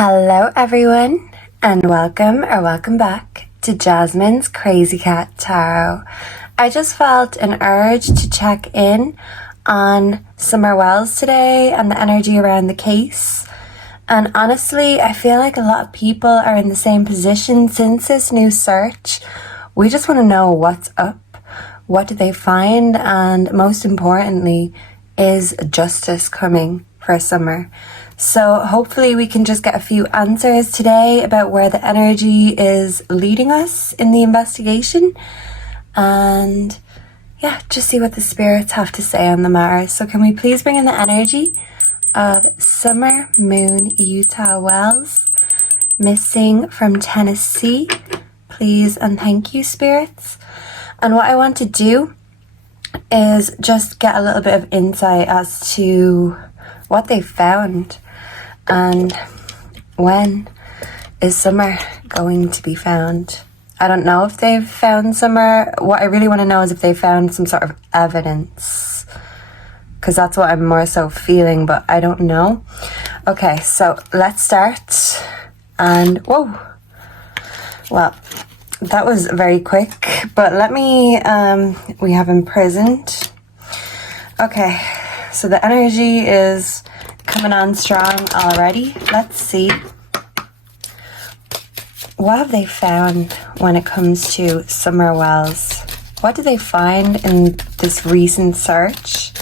Hello everyone, and welcome back to Jasmine's Crazy Cat Tarot. I just felt an urge to check in on Summer Wells today and the energy around the case. And honestly, I feel like a lot of people are in the same position since this new search. We just want to know what's up, what did they find, and most importantly, is justice coming for Summer? So hopefully we can just get a few answers today about where the energy is leading us in the investigation. And yeah, just see what the spirits have to say on the matter. So can we please bring in the energy of Summer Moon Utah Wells, missing from Tennessee, please and thank you, spirits. And what I want to do is just get a little bit of insight as to what they found and when is Summer going to be found. I don't know if they've found Summer. What I really want to know is if they found some sort of evidence, because that's what I'm more so feeling, but I don't know. Okay, so let's start. And whoa, well, that was very quick, but let me, we have imprisoned. Okay, so the energy is coming on strong already. Let's see. What have they found when it comes to Summer Wells? What did they find in this recent search?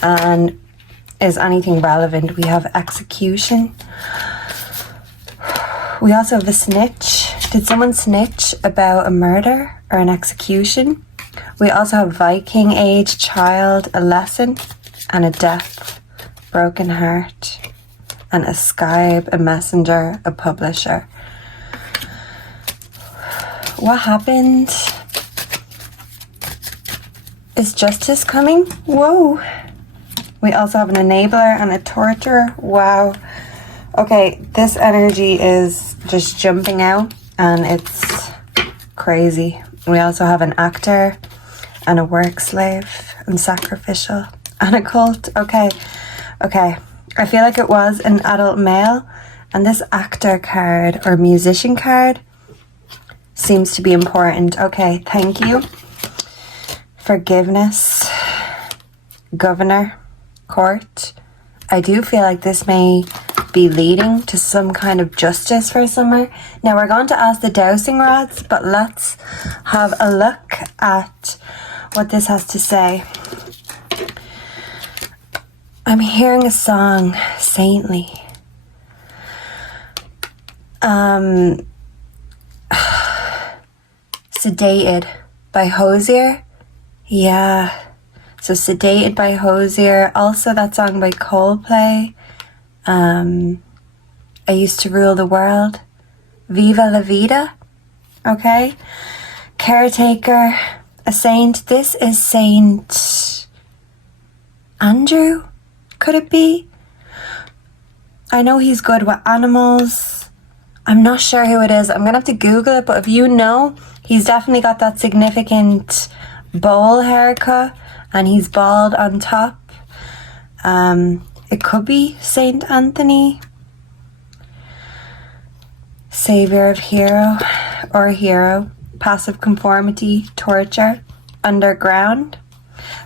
And is anything relevant? We have execution. We also have a snitch. Did someone snitch about a murder or an execution? We also have Viking age, child, a lesson, and a death, broken heart, and a scribe, a messenger, a publisher. What happened? Is justice coming? Whoa. We also have an enabler and a torturer. Wow. Okay, this energy is just jumping out and it's crazy. We also have an actor and a work slave and sacrificial and a cult. Okay. I feel like it was an adult male, and this actor card or musician card seems to be important. Okay, thank you. Forgiveness, governor, court. I do feel like this may be leading to some kind of justice for Summer. Now we're going to ask the dowsing rods, but let's have a look at what this has to say. I'm hearing a song, Saintly. Sedated by Hosier. Yeah. So Sedated by Hosier. Also that song by Coldplay. I Used to Rule the World. Viva la Vida. Okay. Caretaker. A saint. This is Saint Andrew. Could it be? I know he's good with animals. I'm not sure who it is. I'm gonna have to Google it, but if you know, he's definitely got that significant bowl haircut and he's bald on top. It could be Saint Anthony. Savior of hero or hero. Passive conformity, torture, underground.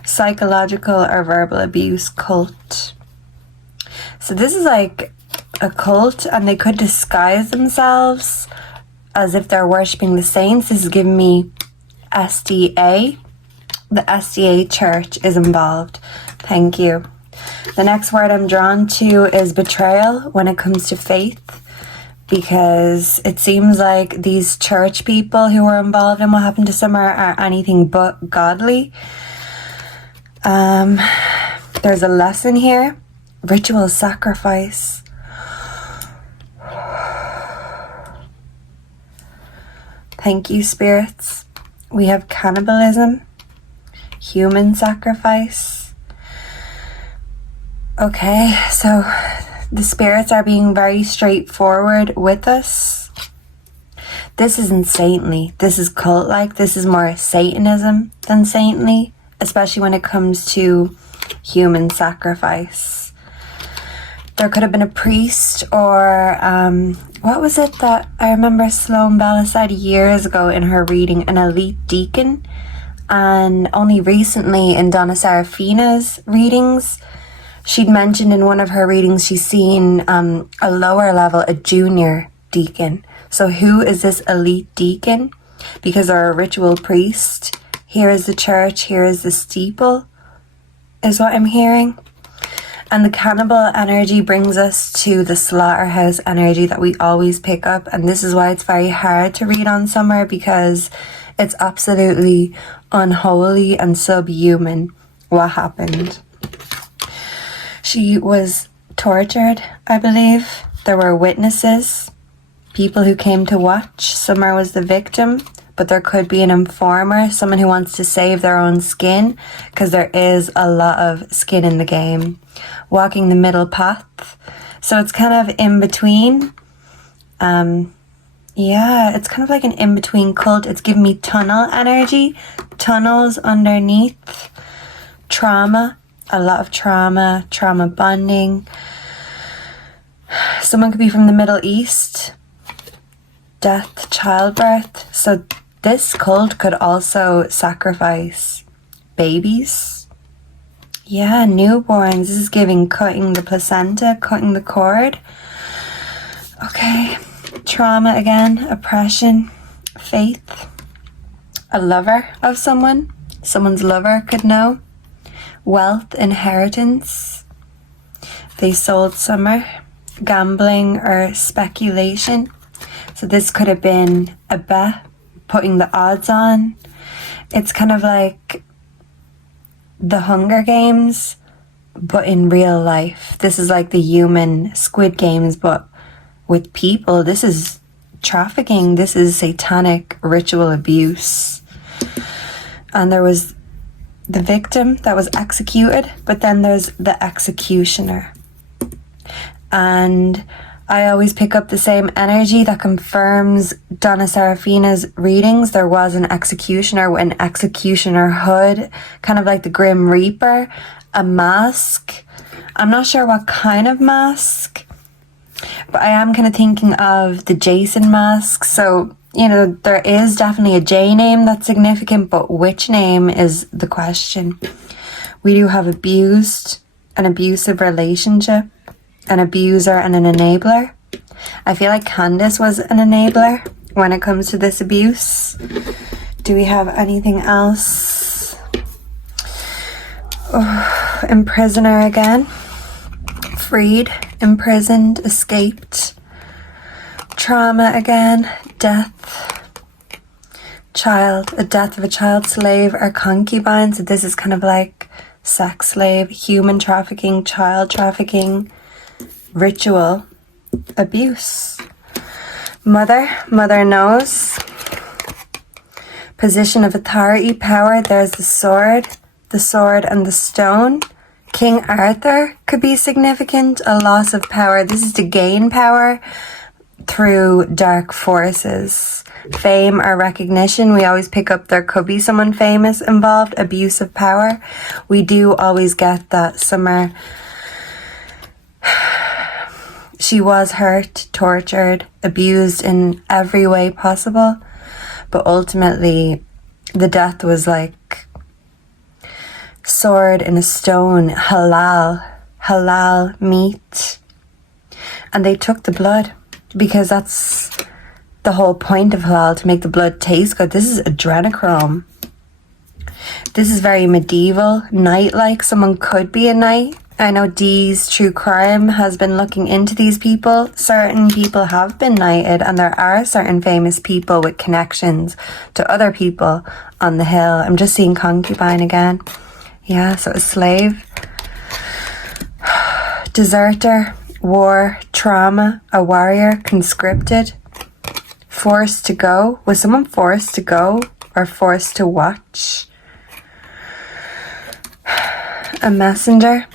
Psychological or verbal abuse, cult. So this is like a cult, and they could disguise themselves as if they're worshipping the saints. This is giving me SDA. The SDA church is involved. Thank you. The next word I'm drawn to is betrayal when it comes to faith, because it seems like these church people who were involved in what happened to Summer are anything but godly. There's a lesson here. Ritual sacrifice. Thank you, spirits. We have cannibalism. Human sacrifice. Okay, so the spirits are being very straightforward with us. This isn't saintly. This is cult-like. This is more Satanism than saintly, especially when it comes to human sacrifice. There could have been a priest or what was it that I remember Sloan Bella said years ago in her reading, an elite deacon. And only recently in Donna Serafina's readings, she'd mentioned in one of her readings she's seen a lower level, a junior deacon. So who is this elite deacon? Because they're a ritual priest. Here is the church, here is the steeple, is what I'm hearing. And the cannibal energy brings us to the slaughterhouse energy that we always pick up. And this is why it's very hard to read on Summer, because it's absolutely unholy and subhuman what happened. She was tortured, I believe. There were witnesses, people who came to watch. Summer was the victim, but there could be an informer, someone who wants to save their own skin, because there is a lot of skin in the game. Walking the middle path. So it's kind of in between. Yeah, it's kind of like an in-between cult. It's giving me tunnel energy. Tunnels underneath. Trauma. A lot of trauma. Trauma bonding. Someone could be from the Middle East. Death, childbirth. So this cult could also sacrifice babies. Yeah, newborns. This is giving cutting the placenta, cutting the cord. Okay. Trauma again, oppression, faith, a lover of someone, someone's lover could know, wealth, inheritance, they sold Summer, gambling or speculation. So this could have been a bet, putting the odds on. It's kind of like the Hunger Games, but in real life. This is like the human Squid Games, but with people. This is trafficking. This is satanic ritual abuse. And there was the victim that was executed, but then there's the executioner. And I always pick up the same energy that confirms Donna Serafina's readings. There was an executioner with an executioner hood, kind of like the Grim Reaper, a mask. I'm not sure what kind of mask, but I am kind of thinking of the Jason mask. So, you know, there is definitely a J name that's significant, but which name is the question. We do have abused, an abusive relationship, an abuser and an enabler. I feel like Candace was an enabler when it comes to this abuse. Do we have anything else? Oh, imprisoner again. Freed, imprisoned, escaped. Trauma again. Death. Child, a death of a child slave or concubine. So this is kind of like sex slave, human trafficking, child trafficking, ritual abuse. Mother knows. Position of authority, power. There's the sword and the stone. King Arthur could be significant, a loss of power. This is to gain power through dark forces. Fame or recognition, we always pick up there could be someone famous involved. Abuse of power. We do always get that Summer, she was hurt, tortured, abused in every way possible. But ultimately, the death was like sword in a stone, halal meat. And they took the blood because that's the whole point of halal, to make the blood taste good. This is adrenochrome. This is very medieval, knight-like. Someone could be a knight. I know Dee's True Crime has been looking into these people. Certain people have been knighted, and there are certain famous people with connections to other people on the hill. I'm just seeing concubine again. Yeah, so a slave. Deserter, war, trauma, a warrior, conscripted. Forced to go. Was someone forced to go or forced to watch? A messenger.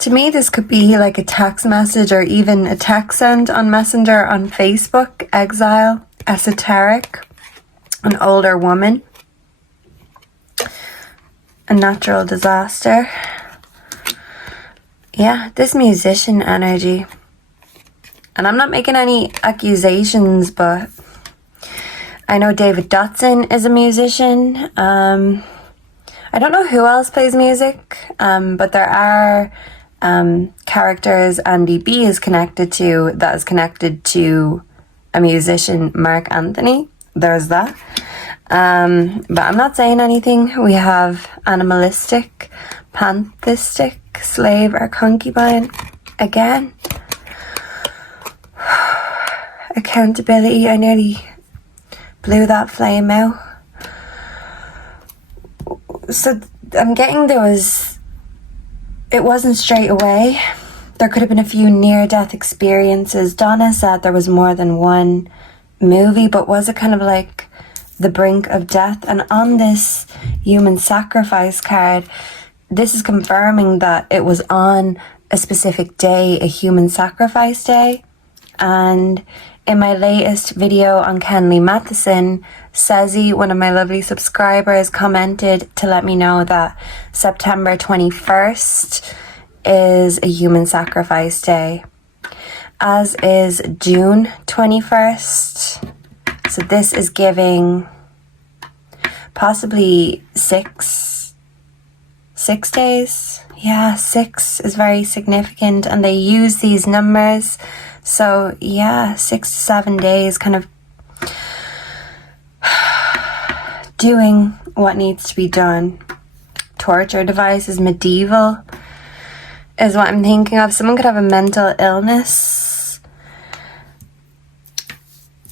To me, this could be like a text message or even a text sent on Messenger on Facebook. Exile, esoteric, an older woman, a natural disaster. Yeah, this musician energy. And I'm not making any accusations, but I know David Dowsing is a musician. I don't know who else plays music, but there are characters Andy B is connected to a musician, Mark Anthony. There's that. But I'm not saying anything. We have animalistic, pantheistic, slave or concubine. Again. Accountability. I nearly blew that flame out. So I'm getting it wasn't straight away. There could have been a few near-death experiences. Donna said there was more than one movie, but was it kind of like the brink of death? And on this human sacrifice card, this is confirming that it was on a specific day, a human sacrifice day. And in my latest video on Kenley Matheson, Sezzy, one of my lovely subscribers, commented to let me know that September 21st is a human sacrifice day, as is June 21st. So this is giving possibly six days. Yeah, 6 is very significant, and they use these numbers. So yeah, 6 to 7 days, kind of doing what needs to be done. Torture devices, medieval is what I'm thinking of. Someone could have a mental illness.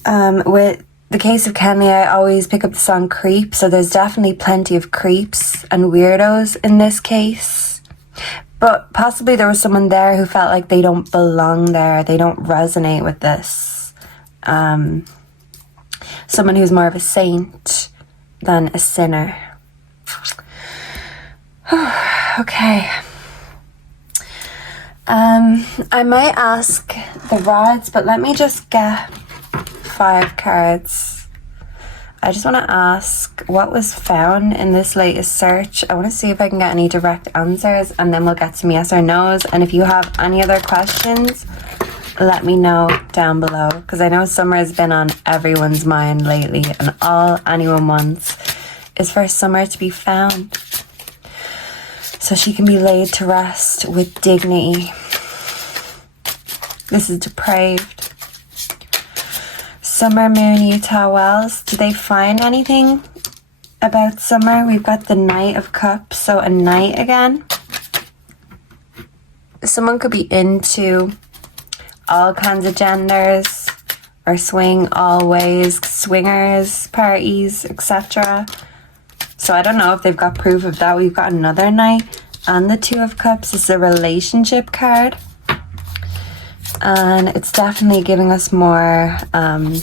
With the case of Kenley, I always pick up the song Creep, so there's definitely plenty of creeps and weirdos in this case. But possibly there was someone there who felt like they don't belong there, they don't resonate with this. Someone who's more of a saint than a sinner. Okay. I might ask the rods, but let me just get 5 cards. I just want to ask what was found in this latest search. I want to see if I can get any direct answers, and then we'll get some yes or no's. And if you have any other questions, let me know down below, because I know summer has been on everyone's mind lately, and all anyone wants is for Summer to be found so she can be laid to rest with dignity. This is depraved. Summer, Moon, Utah, Wells. Did they find anything about Summer? We've got the Knight of Cups, so a knight again. Someone could be into all kinds of genders, or swing all ways, swingers, parties, etc. So I don't know if they've got proof of that. We've got another knight, and the Two of Cups is a relationship card. And it's definitely giving us more, kind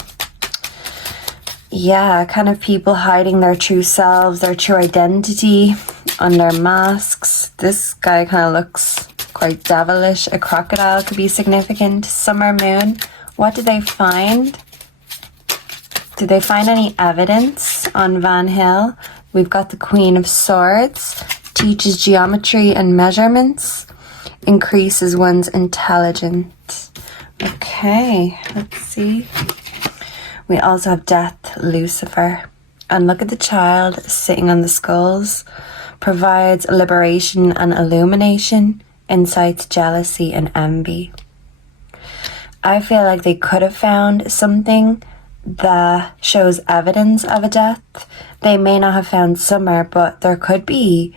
of people hiding their true selves, their true identity under masks. This guy kind of looks quite devilish. A crocodile could be significant. Summer, Moon. What did they find? Did they find any evidence on Van Hill? We've got the Queen of Swords. Teaches geometry and measurements. Increases one's intelligence. Okay, let's see. We also have Death, Lucifer. And look at the child sitting on the skulls. Provides liberation and illumination. Incites jealousy and envy. I feel like they could have found something that shows evidence of a death. They may not have found Summer, but there could be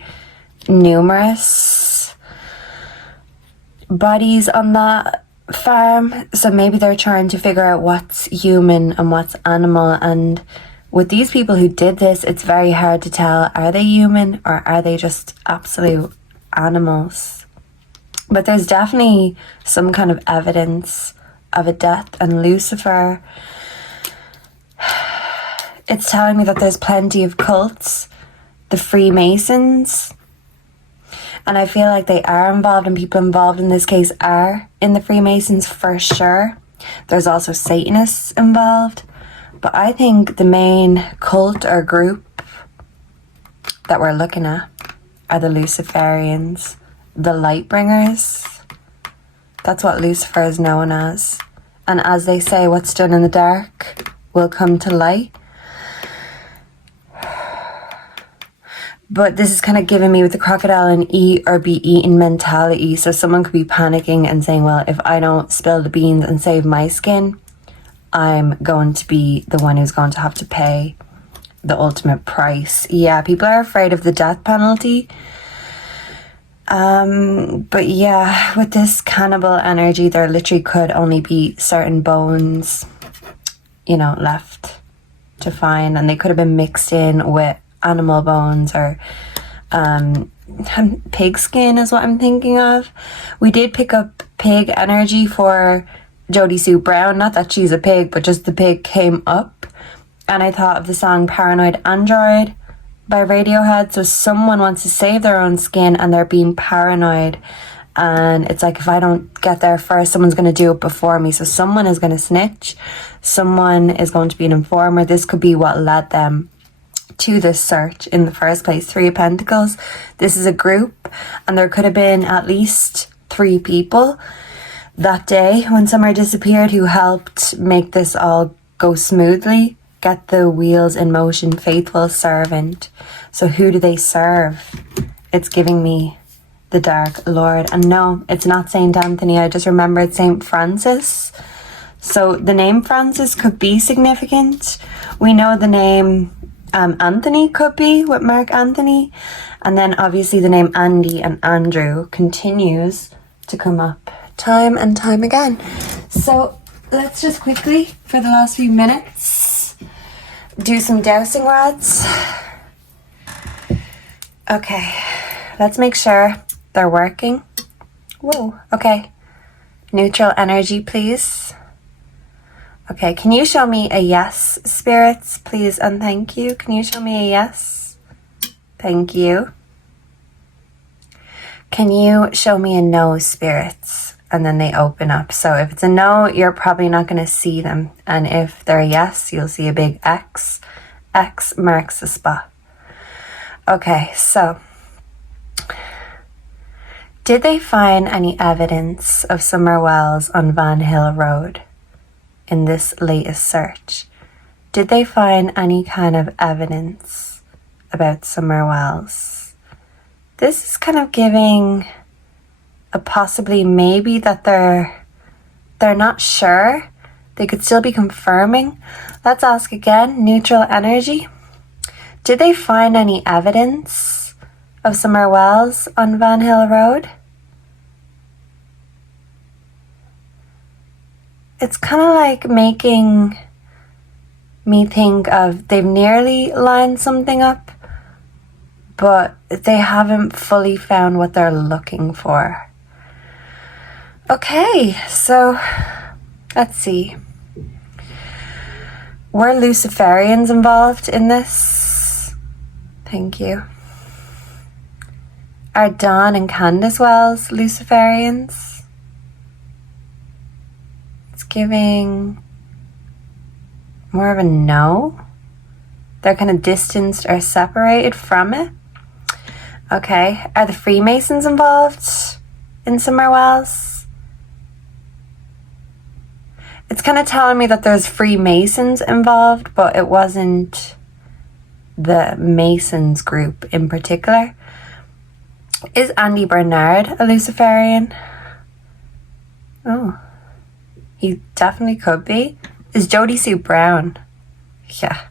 numerous bodies on that farm. So maybe they're trying to figure out what's human and what's animal. And with these people who did this, it's very hard to tell, are they human or are they just absolute animals? But there's definitely some kind of evidence of a death. And Lucifer, it's telling me that there's plenty of cults. The Freemasons. And I feel like they are involved, and people involved in this case are in the Freemasons for sure. There's also Satanists involved. But I think the main cult or group that we're looking at are the Luciferians, the Lightbringers. That's what Lucifer is known as. And as they say, what's done in the dark will come to light. But this is kind of giving me with the crocodile and eat or be eaten mentality. So someone could be panicking and saying, well, if I don't spill the beans and save my skin, I'm going to be the one who's going to have to pay the ultimate price. Yeah, people are afraid of the death penalty. But yeah, with this cannibal energy, there literally could only be certain bones, you know, left to find. And they could have been mixed in with animal bones or pig skin is what I'm thinking of. We did pick up pig energy for Jodie Sue Brown, not that she's a pig, but just the pig came up. And I thought of the song Paranoid Android by Radiohead. So someone wants to save their own skin and they're being paranoid, and it's like, if I don't get there first, someone's going to do it before me. So someone is going to snitch, someone is going to be an informer. This could be what led them to this search in the first place. 3 of Pentacles, this is a group, and there could have been at least 3 people that day when Summer disappeared who helped make this all go smoothly, get the wheels in motion. Faithful servant. So who do they serve? It's giving me the Dark Lord. And no, it's not Saint Anthony. I just remembered Saint Francis. So the name Francis could be significant. We know the name Anthony could be with Mark Anthony, and then obviously the name Andy and Andrew continues to come up time and time again. So let's just quickly, for the last few minutes, do some dowsing rods. Okay, let's make sure they're working. Whoa, okay. Neutral energy, please. Okay, can you show me a yes, spirits, please, and thank you? Can you show me a yes? Thank you. Can you show me a no, spirits? And then they open up. So if it's a no, you're probably not going to see them. And if they're a yes, you'll see a big X. X marks the spot. Okay, so did they find any evidence of Summer Wells on Van Hill Road? In this latest search, did they find any kind of evidence about Summer Wells? This is kind of giving a possibly maybe that they're not sure. They could still be confirming. Let's ask again. Neutral energy. Did they find any evidence of Summer Wells on Van Hill Road? It's kind of like making me think of they've nearly lined something up, but they haven't fully found what they're looking for. Okay, so let's see. Were Luciferians involved in this? Thank you. Are Dawn and Candace Wells Luciferians? Giving more of a no. They're kind of distanced or separated from it. Okay, are the Freemasons involved in Summer Wells? It's kind of telling me that there's Freemasons involved, but it wasn't the Masons group in particular. Is Andy Bernard a Luciferian? Oh, he definitely could be. Is Jodie Sue Brown? Yeah,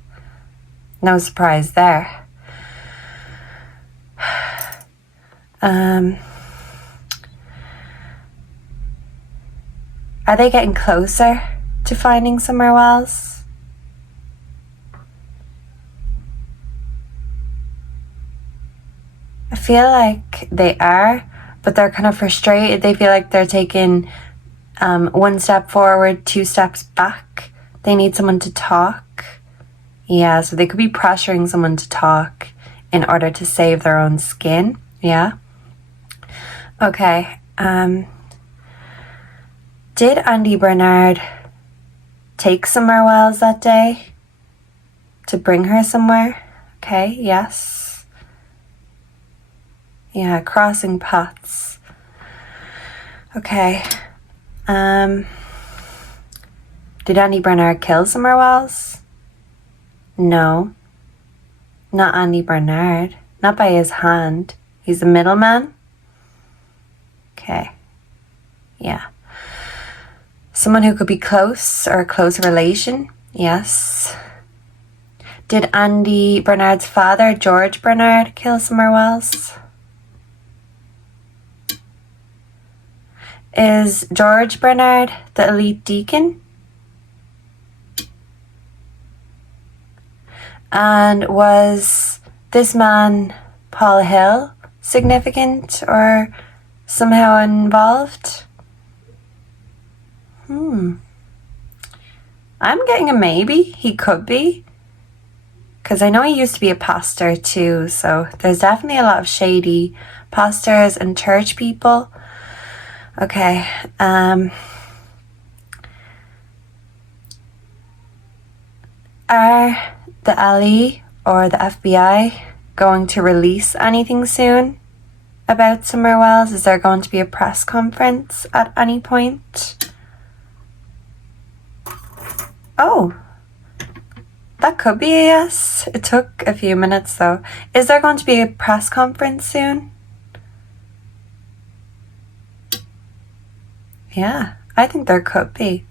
no surprise there. Are they getting closer to finding Summer Wells? I feel like they are, but they're kind of frustrated. They feel like they're taking one step forward, 2 steps back. They need someone to talk. Yeah, so they could be pressuring someone to talk in order to save their own skin. Yeah. Okay. Did Andy Bernard take Summer Wells that day to bring her somewhere? Okay, yes. Yeah, crossing paths. Okay. Did Andy Bernard kill Summer Wells? No. Not Andy Bernard. Not by his hand. He's the middleman? Okay. Yeah. Someone who could be close or a close relation? Yes. Did Andy Bernard's father, George Bernard, kill Summer Wells? Is George Bernard the elite deacon? And was this man, Paul Hill, significant or somehow involved? I'm getting a maybe. He could be. Because I know he used to be a pastor too, so there's definitely a lot of shady pastors and church people. Okay, are the LE or the FBI going to release anything soon about Summer Wells? Is there going to be a press conference at any point? Oh, that could be a yes. It took a few minutes though. Is there going to be a press conference soon? Yeah, I think there could be.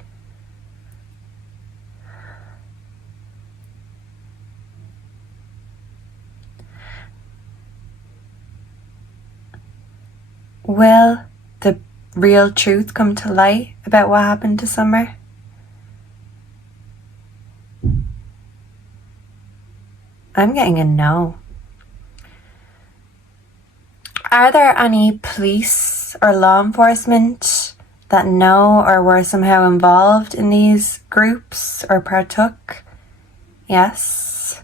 Will the real truth come to light about what happened to Summer? I'm getting a no. Are there any police or law enforcement that know or were somehow involved in these groups or partook? Yes.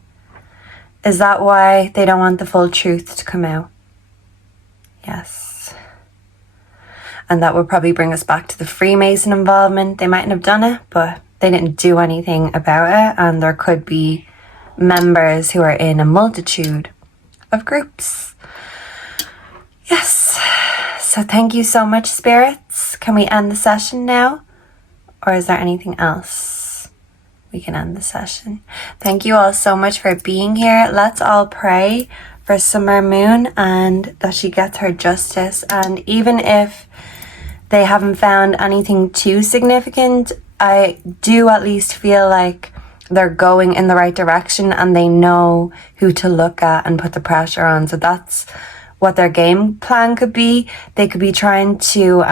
Is that why they don't want the full truth to come out? Yes. And that would probably bring us back to the Freemason involvement. They mightn't have done it, but they didn't do anything about it, and there could be members who are in a multitude of groups. Yes. So thank you so much, spirits. Can we end the session now? Or is there anything else? We can end the session. Thank you all so much for being here. Let's all pray for Summer Moon and that she gets her justice. And even if they haven't found anything too significant, I do at least feel like they're going in the right direction and they know who to look at and put the pressure on. So that's what their game plan could be. They could be trying to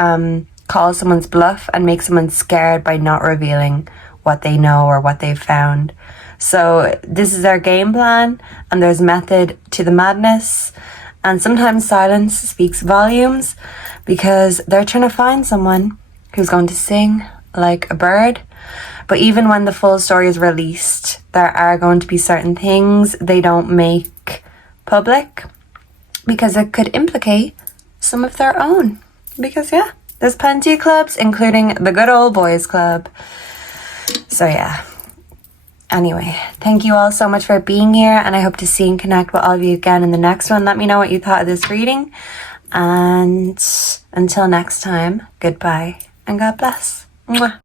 call someone's bluff and make someone scared by not revealing what they know or what they've found. So this is their game plan, and there's method to the madness. And sometimes silence speaks volumes because they're trying to find someone who's going to sing like a bird. But even when the full story is released, there are going to be certain things they don't make public because it could implicate some of their own. Because yeah, there's plenty of clubs, including the good old boys club. So yeah. Anyway, thank you all so much for being here, and I hope to see and connect with all of you again in the next one. Let me know what you thought of this reading. And until next time, goodbye and God bless. Mwah.